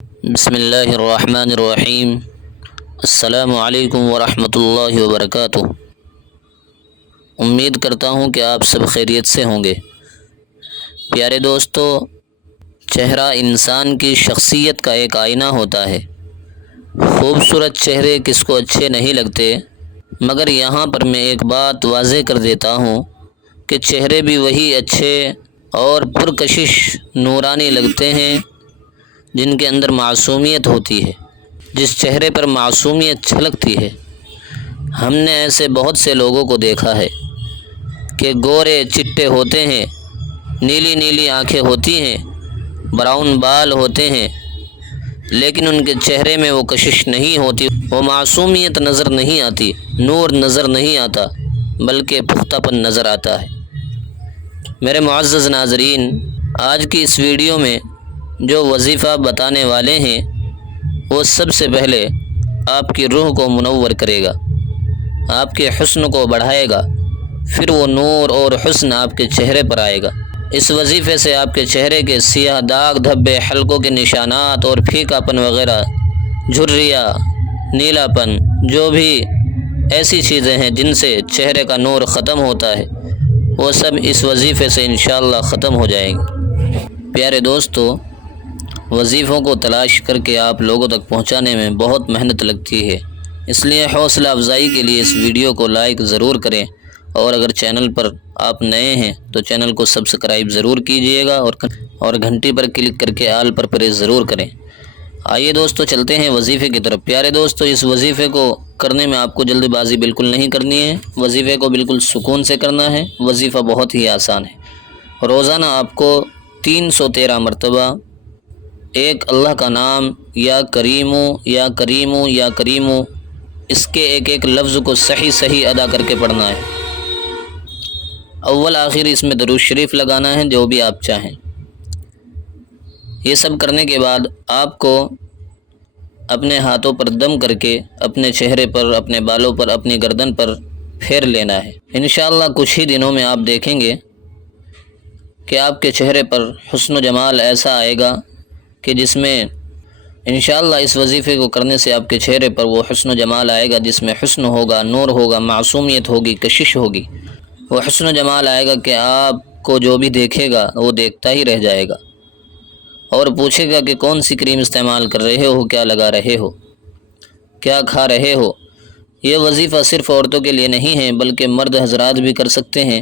بسم اللہ الرحمن الرحیم۔ السلام علیکم ورحمۃ اللہ وبرکاتہ۔ امید کرتا ہوں کہ آپ سب خیریت سے ہوں گے۔ پیارے دوستو، چہرہ انسان کی شخصیت کا ایک آئینہ ہوتا ہے۔ خوبصورت چہرے کس کو اچھے نہیں لگتے، مگر یہاں پر میں ایک بات واضح کر دیتا ہوں کہ چہرے بھی وہی اچھے اور پرکشش نورانی لگتے ہیں جن کے اندر معصومیت ہوتی ہے، جس چہرے پر معصومیت چھلکتی ہے۔ ہم نے ایسے بہت سے لوگوں کو دیکھا ہے کہ گورے چٹے ہوتے ہیں، نیلی نیلی آنکھیں ہوتی ہیں، براؤن بال ہوتے ہیں، لیکن ان کے چہرے میں وہ کشش نہیں ہوتی، وہ معصومیت نظر نہیں آتی، نور نظر نہیں آتا، بلکہ پختہ پن نظر آتا ہے۔ میرے معزز ناظرین، آج کی اس ویڈیو میں جو وظیفہ بتانے والے ہیں وہ سب سے پہلے آپ کی روح کو منور کرے گا، آپ کے حسن کو بڑھائے گا، پھر وہ نور اور حسن آپ کے چہرے پر آئے گا۔ اس وظیفے سے آپ کے چہرے کے سیاہ داغ دھبے، حلقوں کے نشانات اور پھیکا پن وغیرہ، جھریاں، نیلا پن، جو بھی ایسی چیزیں ہیں جن سے چہرے کا نور ختم ہوتا ہے، وہ سب اس وظیفے سے انشاءاللہ ختم ہو جائیں گے۔ پیارے دوستو، وظیفوں کو تلاش کر کے آپ لوگوں تک پہنچانے میں بہت محنت لگتی ہے، اس لیے حوصلہ افزائی کے لیے اس ویڈیو کو لائک ضرور کریں، اور اگر چینل پر آپ نئے ہیں تو چینل کو سبسکرائب ضرور کیجئے گا اور گھنٹی پر کلک کر کے آل پر پریس ضرور کریں۔ آئیے دوستو، چلتے ہیں وظیفے کی طرف۔ پیارے دوستو، اس وظیفے کو کرنے میں آپ کو جلد بازی بالکل نہیں کرنی ہے، وظیفے کو بالکل سکون سے کرنا ہے۔ وظیفہ بہت ہی آسان ہے۔ روزانہ آپ کو 313 مرتبہ ایک اللہ کا نام یا کریمو یا کریمو یا کریمو، اس کے ایک ایک لفظ کو صحیح ادا کر کے پڑھنا ہے۔ اول آخر اس میں درود شریف لگانا ہے، جو بھی آپ چاہیں۔ یہ سب کرنے کے بعد آپ کو اپنے ہاتھوں پر دم کر کے اپنے چہرے پر، اپنے بالوں پر، اپنی گردن پر پھیر لینا ہے۔ انشاءاللہ کچھ ہی دنوں میں آپ دیکھیں گے کہ آپ کے چہرے پر حسن و جمال ایسا آئے گا کہ جس میں انشاءاللہ اس وظیفے کو کرنے سے آپ کے چہرے پر وہ حسن و جمال آئے گا جس میں حسن ہوگا، نور ہوگا، معصومیت ہوگی، کشش ہوگی۔ وہ حسن و جمال آئے گا کہ آپ کو جو بھی دیکھے گا وہ دیکھتا ہی رہ جائے گا اور پوچھے گا کہ کون سی کریم استعمال کر رہے ہو، کیا لگا رہے ہو، کیا کھا رہے ہو۔ یہ وظیفہ صرف عورتوں کے لیے نہیں ہے، بلکہ مرد حضرات بھی کر سکتے ہیں۔